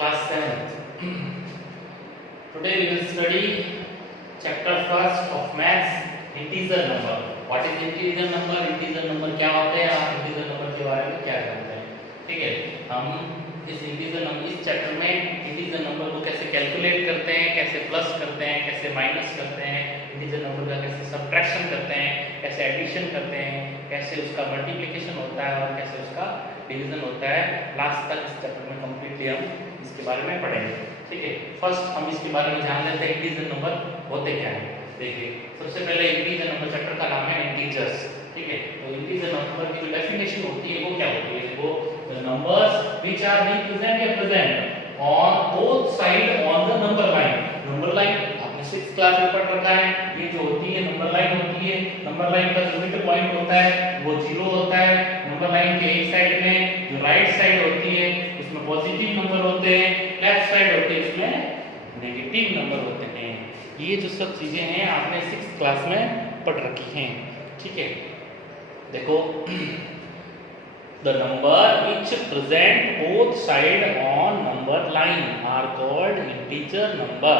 Class 7th. Today we will study chapter first of maths, integer number. What is integer number? Integer number क्या होता है? आप integer number के बारे में क्या जानते हैं? ठीक है, हम इस integer number इस चैप्टर में integer number को कैसे कैलकुलेट करते हैं, कैसे प्लस करते हैं, कैसे माइनस करते हैं, integer number का कैसे सब्ट्रैक्शन करते हैं, कैसे एडिशन करते हैं, कैसे उसका मल्टीप्लिकेशन होता है और कैसे उसका डिवीजन होता है। लास्ट तक इस चैप्टर में कंप्लीटली हम इसके बारे में पढ़ेंगे। ठीक है, फर्स्ट हम इसके बारे में जान लेते हैं इंटीजर नंबर होते क्या है। देखिए, सबसे पहले इंटीजर नंबर चैप्टर का नाम है इंटीजर्स। ठीक है, तो इंटीजर नंबर की जो डेफिनेशन होती है वो क्या होती है? वो नंबर्स व्हिच आर रिप्रेजेंट या present on both side on the number line. Number line आपने 6th क्लास में पढ़ रखा है। ये जो होती है नंबर लाइन होती है। नंबर लाइन का जो मिड पॉइंट होता है वो 0 होता है। नंबर लाइन के एक साइड में जो राइट साइड होती है उसमें पॉजिटिव नंबर होते हैं, लेफ्ट साइड होती है उसमें नेगेटिव नंबर होते हैं। ये जो सब चीजें हैं आपने 6th क्लास में पढ़ रखी हैं। ठीक है, देखो, the number which present both side on number line are called integer number.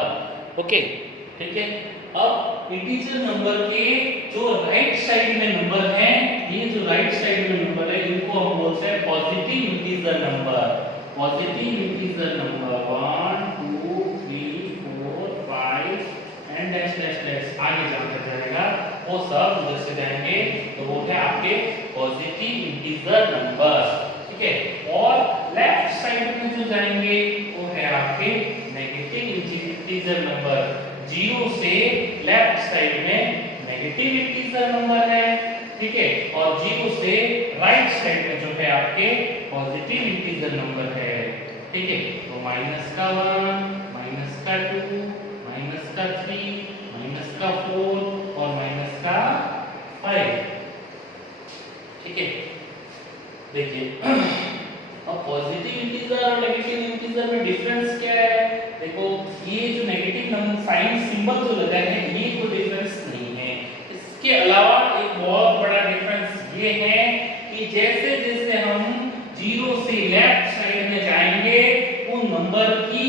Okay, ठीक है। अब इंटीजर नंबर के जो राइट साइड में नंबर हैं, ये जो राइट साइड में नंबर है इनको हम बोलते हैं positive integer number. Positive integer number 1 2 3 4 5 and dash dash dash आगे जाता जाएगा, वो सब उधर से जाएंगे तो वो है आपके पॉजिटिव इंटीजर नंबर। ठीक है, और लेफ्ट साइड में जो जाएंगे वो है आपके नेगेटिव इंटीजर नंबर। 0 से लेफ्ट साइड में नेगेटिव इंटीजर नंबर है। ठीक है, और 0 से राइट साइड में जो है आपके पॉजिटिव इंटीजर नंबर है। ठीक है, तो माइनस का 1, माइनस का 2, माइनस का 3, माइनस का 4 और माइनस का 5। ठीक है, देखिए, अब पॉजिटिव इंटीजर और नेगेटिव इंटीजर में डिफरेंस क्या है? देखो, ये जो नेगेटिव नंबर साइन सिंबल जो लगा है ये कोई डिफरेंस नहीं है। इसके अलावा एक बहुत बड़ा डिफरेंस ये है कि जैसे जैसे हम 0 से लेफ्ट साइड में जाएंगे उन नंबर की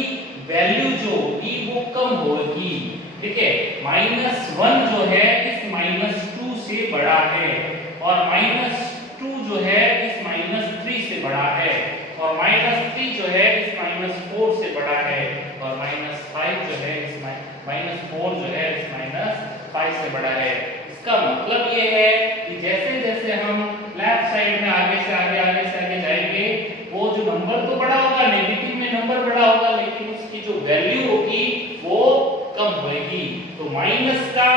वैल्यू जो होगी वो कम होगी। ठीक है, -1 जो है इस -2 से बड़ा है, और -2 जो है इस -3 से बड़ा है, और -3 जो है इस -4 से बड़ा है, और -5 जो है इस -4 जो है इस -5 से बड़ा है। इसका मतलब ये है कि जैसे जैसे हम लेफ्ट साइड में आगे से आगे जाएंगे वो जो नंबर तो बड़ा होगा, नेगेटिव में नंबर बड़ा होगा, लेकिन उसकी जो वैल्यू होगी वो कम होगी। तो माइनस का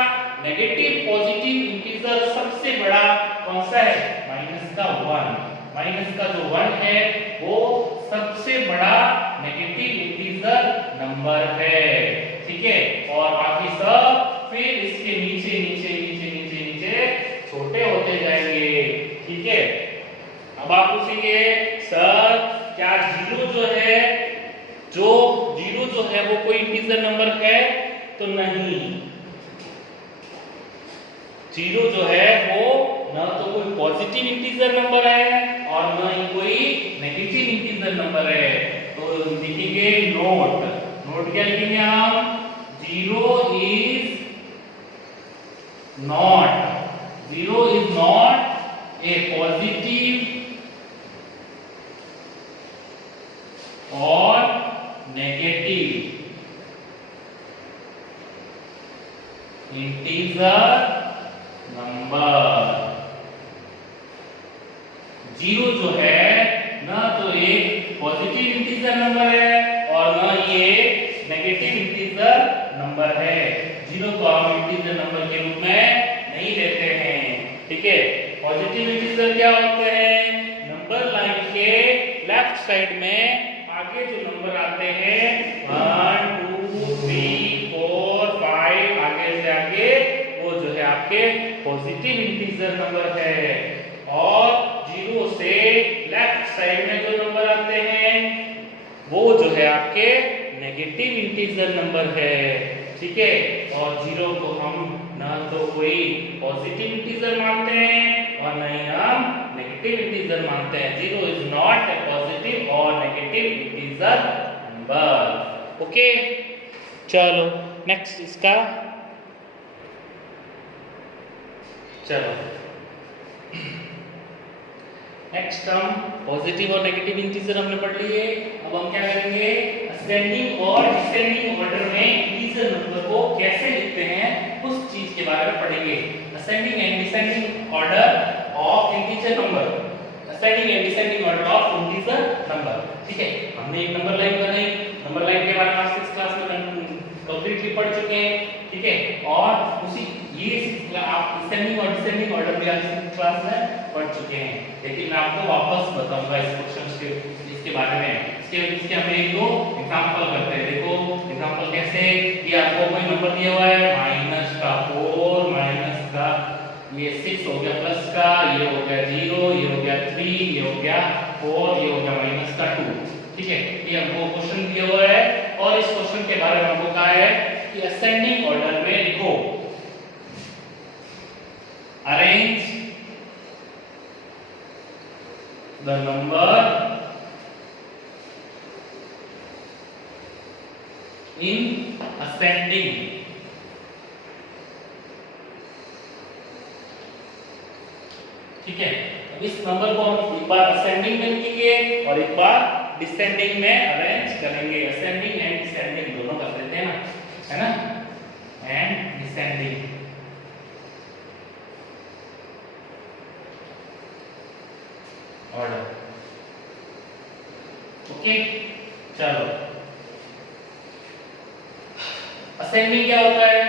नेगेटिव पॉजिटिव इंटीजर सबसे बड़ा कौन सा है? माइनस का 1। माइनस का जो 1 है वो सबसे बड़ा नेगेटिव इंटीजर नंबर है। ठीक है, और बाकी सब फिर इसके नीचे नीचे नीचे नीचे नीचे छोटे होते जाएंगे। ठीक है, अब आप पूछेंगे सर क्या 0 जो है वो कोई इंटीजर नंबर है? तो नहीं, 0 जो है वो ना तो कोई पॉजिटिव इंटीजर नंबर है और ना ही कोई नेगेटिव इंटीजर नंबर है। तो लिखेंगे नोट क्या लिखेंगे हम? 0 is not a positive or negative integer number। 0 जो है ना तो एक पॉजिटिव इंटीजर नंबर है और ना ये नेगेटिव इंटीजर नंबर है। 0 को हम इंटीजर नंबर के रूप में नहीं लेते हैं। ठीक है, पॉजिटिव इंटीजर क्या होते हैं? नंबर लाइन के लेफ्ट साइड में आगे जो नंबर आते हैं 1 2 3 4 5 आगे से आगे वो जो है आपके पॉजिटिव इंटीजर नंबर है, और 0 से लेफ्ट साइड में जो नंबर आते हैं वो जो है आपके नेगेटिव इंटीजर नंबर है। ठीक है, और 0 को हम ना तो कोई पॉजिटिव इंटीजर मानते हैं और ना ही हम नेगेटिव इंटीजर मानते हैं। 0 is not a positive or negative integer number. Okay, चलो नेक्स्ट इसका, चलो नेक्स्ट हम पॉजिटिव और नेगेटिव इंटीजर हमने पढ़ लिए। अब हम क्या करेंगे, असेंडिंग और डिसेंडिंग ऑर्डर में इंटीजर नंबर को कैसे लिखते हैं उस चीज के बारे में पढ़ेंगे। Ascending and descending order of integer number, ascending and descending order of integer number. ठीक है, हमने एक नंबर लाइन बनाई, नंबर लाइन के बारे में आप 6 क्लास में कंप्लीटली पढ़ चुके हैं। ठीक है, और उसी ये आप असेंडिंग और डिसेंडिंग ऑर्डर भी आप क्लास में पढ़ चुके हैं, लेकिन मैं आपको वापस बताऊंगा इस क्वेश्चन के इसके बारे में। इसके हम एक दो एग्जांपल करते हैं। देखो एग्जांपल कैसे, ये आपको कोई नंबर दिया हुआ है माइनस का 4, माइनस का ये 6 हो गया, प्लस का ये हो गया 0, ये हो गया 3, ये हो गया 4, ये हो गया माइनस का 2। ठीक है, ये हमको क्वेश्चन दिया हुआ है और इस क्वेश्चन के बारे में हमको कहा है कि असेंडिंग ऑर्डर में लिखो, arrange the number in ascending. ठीक है, अब इस नंबर को हम एक बार असेंडिंग में लिखेंगे और एक बार डिसेंडिंग में अरेंज करेंगे। असेंडिंग एंड डिसेंडिंग दोनों कर देते हैं ना, है ना, एंड डिसेंडिंग। ऑर्डर। ओके, चलो असेंडिंग क्या होता है,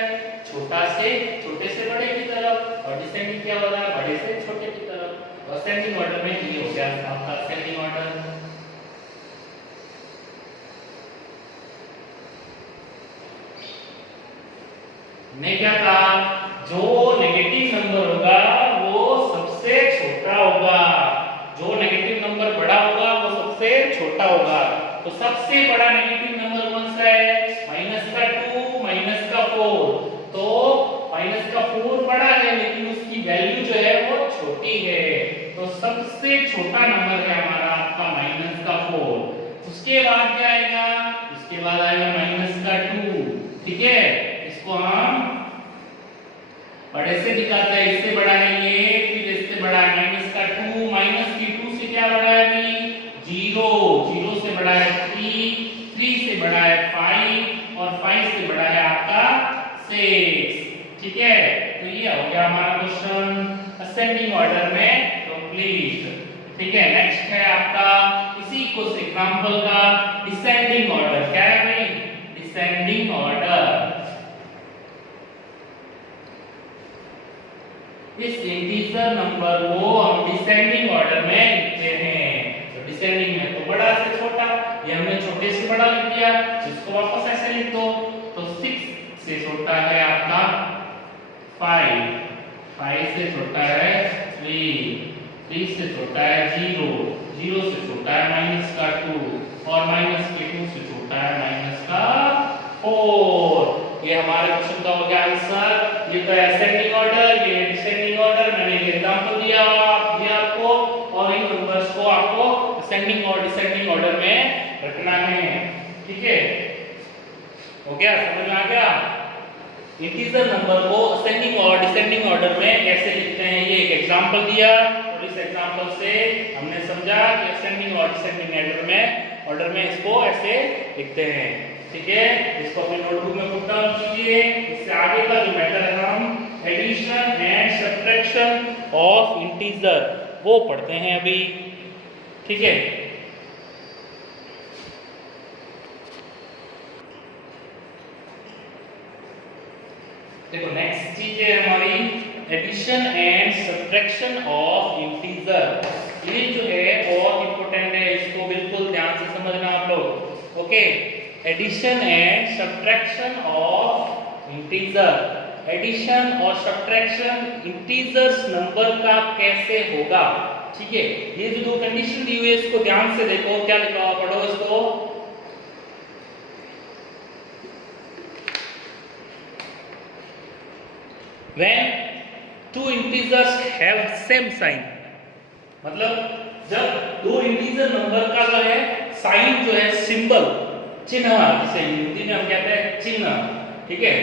छोटे से बड़े की तरफ, और डिसेंडिंग क्या होता है, बड़े से छोटे की तरफ। असेंडिंग ऑर्डर में ये हो गया आपका असेंडिंग ऑर्डर। ने क्या कहा, जो नेगेटिव नंबर होगा वो सबसे छोटा होगा, जो नेगेटिव नंबर बड़ा होगा वो सबसे छोटा होगा। तो सबसे बड़ा नेगेटिव नंबर कौन सा है, माइनस का 2, माइनस का 4। तो माइनस का 4 बड़ा है लेकिन उसकी वैल्यू जो है वो छोटी है, तो सबसे छोटा नंबर है हमारा आपका माइनस का 4। उसके बाद क्या आएगा, उसके बाद आएगा माइनस का 2। ठीक है, इसको हम बड़े से दिखाते हैं, इससे बड़ा है ये, फिर इससे बड़ा है माइनस का 2, माइनस की 2 से क्या बड़ा है अभी 0, 0 से बड़ा है 3, 3 से बड़ा है 5 और 5 से बड़ा है आपका 6। ठीक है, तो ये हो गया हमारा क्वेश्चन असेंडिंग ऑर्डर में कंप्लीट। ठीक है, नेक्स्ट है आपका इसी को एग्जांपल का डिसेंडिंग ऑर्डर। क्या है भाई, डिसेंडिंग ऑर्डर। इस इंटीजर नंबर को हम डिसेंडिंग ऑर्डर में लिखते हैं। तो डिसेंडिंग में तो बड़ा से छोटा, ये हमने छोटे से बड़ा लिख दिया, इसको वापस ऐसे लिख दो। तो 6 से छोटा है आपका 5, 5 से छोटा है 3, 3 से छोटा है 0, 0 से छोटा है माइनस का 2 और माइनस के 2 से छोटा है माइनस का 4। ये हमारे क्वेश्चन का हो गया आंसर। ये तो असेंडिंग ऑर्डर, ये डिसेंडिंग ऑर्डर। मैंने एक एग्जांपल दिया आपको और इन नंबर्स को आपको असेंडिंग और डिसेंडिंग ऑर्डर में रखना है। ठीक है, हो गया, समझ में आ गया। इंटीजर नंबर को असेंडिंग और डिसेंडिंग ऑर्डर में कैसे लिखते हैं, ये एक एग्जांपल दिया और इस एग्जांपल से हमने समझा कि असेंडिंग और डिसेंडिंग ऑर्डर में इसको ऐसे लिखते हैं। ठीक है, इसको अपने नोटबुक में पुट डाउन कीजिए। इससे आगे का जो मैटर है हम addition and subtraction of integer वो पढ़ते हैं अभी। ठीक है, देखो नेक्स्ट चीज है हमारी addition and subtraction of integer. ये जो है बहुत इंपॉर्टेंट है, इसको बिल्कुल ध्यान से समझना आप लोग। Okay, addition and subtraction of integer. Addition और सब्ट्रैक्शन इंटीजर्स नंबर का कैसे होगा। ठीक है, ये जो दो कंडीशन दी हुई है इसको ध्यान से देखो, क्या लिखा हुआ पढ़ो इसको। When two integers have same sign, मतलब जब दो इंटीजर नंबर का जो है साइन जो है सिंबल चिन्ह, जिसे हिंदी में हम कहते हैं चिन्ह, ठीक है,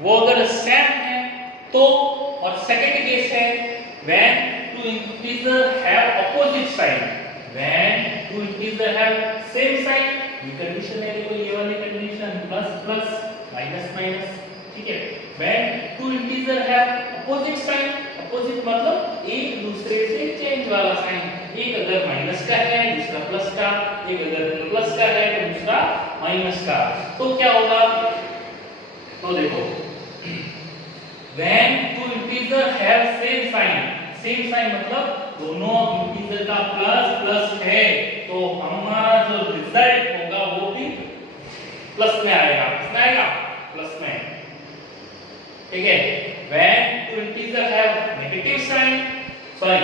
वो अगर सेम है तो, और सेकंड केस है when two integer have opposite sign, when two integer have same sign, ये कंडीशन है, देखो ये वाली condition, plus plus minus minus, ठीक है, when two integer have opposite sign, opposite मतलब एक दूसरे से चेंज वाला साइन, एक अगर माइनस का है दूसरा प्लस का, एक अगर प्लस का है तो दूसरा माइनस का, तो क्या होगा, तो देखो when two integer have same sign मतलब दोनों इंटीजर का प्लस प्लस है, तो हमारा जो रिजल्ट होगा वो भी प्लस में आएगा, कितना आएगा, प्लस में, ठीक है, when two integer have negative sign, sorry,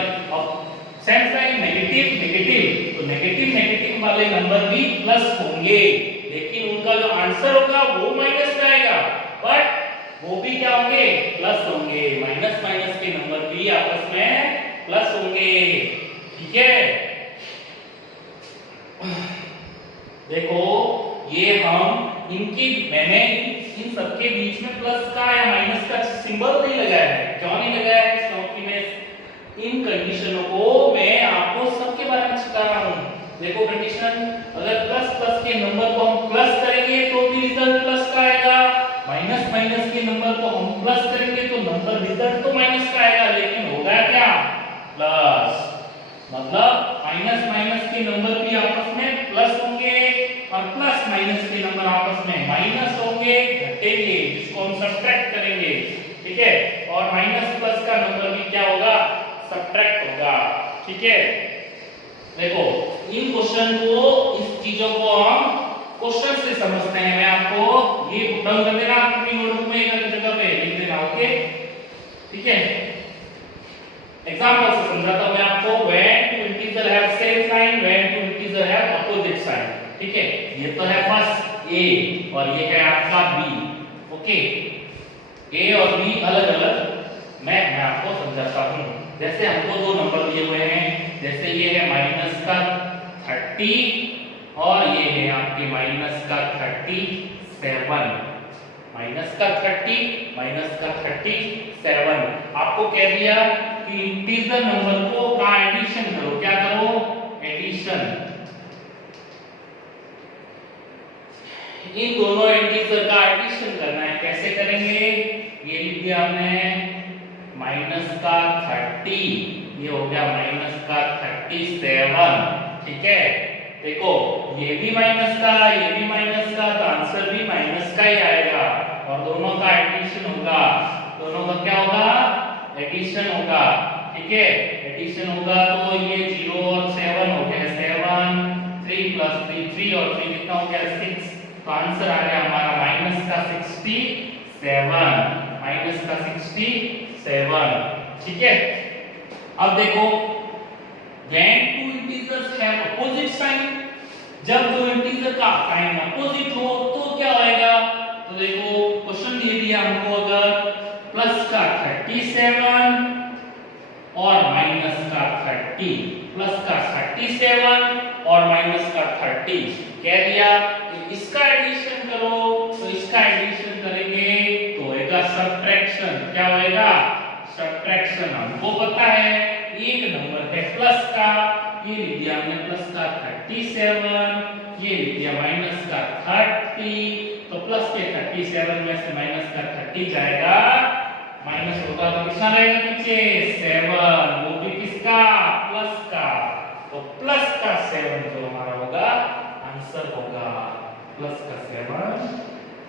same sign negative negative, तो नेगेटिव नेगेटिव वाले नंबर भी प्लस होंगे, लेकिन उनका जो आंसर होगा वो माइनस में आएगा, बट वो भी क्या होंगे, प्लस होंगे, माइनस माइनस के नंबर भी आपस में प्लस होंगे, ठीक है। देखो ये हम इनकी, मैंने इन सबके बीच में प्लस का या माइनस का सिंबल नहीं लगाया है, क्यों नहीं लगाया है, क्योंकि मैं इन कंडीशनों को मैं आपको सबके बारे में सिखा रहा हूं। देखो कंडीशन, अगर प्लस प्लस के नंबर को हम प्लस करेंगे तो भी रिजल्ट प्लस का आएगा, माइनस माइनस के नंबर को हम प्लस करेंगे तो नंबर रिजल्ट तो माइनस का आएगा, लेकिन होगा क्या, प्लस, मतलब माइनस माइनस के नंबर भी आपस में प्लस होंगे और प्लस माइनस के नंबर आपस में माइनस होंगे, घटेंगे, जिसको हम सब्ट्रैक्ट करेंगे, ठीक है, और माइनस प्लस का नंबर भी क्या होगा, सब्ट्रैक्ट होगा, ठीक है। देखो इन क्वेश्चन को, इस चीजों को हम क्वेश्चन से समझते हैं, मैं आपको ये डाउन कर देना अपनी नोटबुक में एक जगह पे लिख देना, ओके, ठीक है। एग्जांपल से समझाता हूं मैं आपको, when two integer have same sign, when two integer have opposite sign, ठीक है, ये तो है फर्स्ट ए और ये है आपका बी, ओके, ए और बी अलग अलग मैं आपको समझाता हूं। जैसे हमको दो नंबर दिए हुए हैं, जैसे ये है माइनस का 30 और ये है आपके माइनस का 37, माइनस का 30 माइनस का 37, आपको कह दिया कि इंटीजर नंबर को का एडिशन करो, क्या करो, एडिशन, इन दोनों इंटीजर का एडिशन करना है, कैसे करेंगे, ये लिख दिया हमने, माइनस का 30, ये हो गया माइनस का 37, ठीक है, देखो ये भी माइनस का, ये भी माइनस का, तो आंसर भी माइनस का ही आएगा, और दोनों का एडिशन होगा, दोनों का क्या होगा, एडिशन होगा, ठीक है, एडिशन होगा, तो ये 0 और 7 हो गया, 7, 3 प्लस 3 3 और 3 कितना हो गया, 6, तो आंसर आ गया हमारा माइनस का 67, माइनस का 67, ठीक है। अब देखो when two integers have opposite sign, जब दो इंटीजर का साइन अपोजिट हो तो क्या होएगा, तो देखो क्वेश्चन दे दिया हमको, अगर प्लस का 37 और माइनस का 30, प्लस का 37 और माइनस का 30 कह दिया कि इसका एडिशन करो, तो इसका एडिशन करेंगे तो होएगा सब्ट्रैक्शन, क्या होएगा, सब्ट्रैक्शन, हमको पता है एक नंबर है प्लस का, ये लिख दिया हमने प्लस का 37, ये लिख दिया माइनस का 30, तो प्लस के 37 में से माइनस का 30 जाएगा, माइनस होगा तो कितना रहेगा पीछे, 7, वो भी किसका, प्लस का, तो प्लस का 7 जो हमारा होगा आंसर होगा, प्लस का 7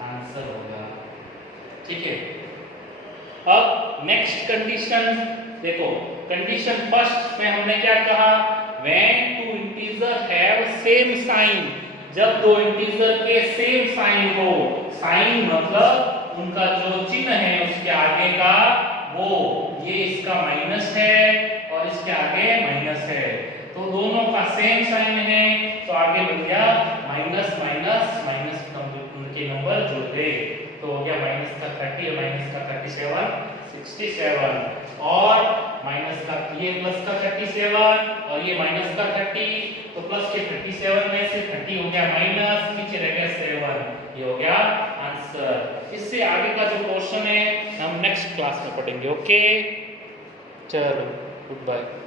आंसर होगा, ठीक है। अब नेक्स्ट कंडीशन देखो, कंडीशन फर्स्ट में हमने क्या कहा, when two integer have same sign, जब दो इंटीजर के सेम साइन हो, साइन मतलब उनका जो चिन्ह है उसके आगे का, वो ये इसका माइनस है और इसके आगे माइनस है, तो दोनों का सेम साइन है, तो आगे बन गया माइनस माइनस माइनस, उनके नंबर जुड़ गए, तो हो गया माइनस का 30 और माइनस का 37 67 और माइनस का ये प्लस का 37 और ये माइनस का 30, तो प्लस के 37 में से 30 हो गया माइनस, पीछे रह गया 7, ये हो गया आंसर। इससे आगे का जो पोर्शन है हम नेक्स्ट क्लास में पढ़ेंगे। ओके, चलो गुड बाय।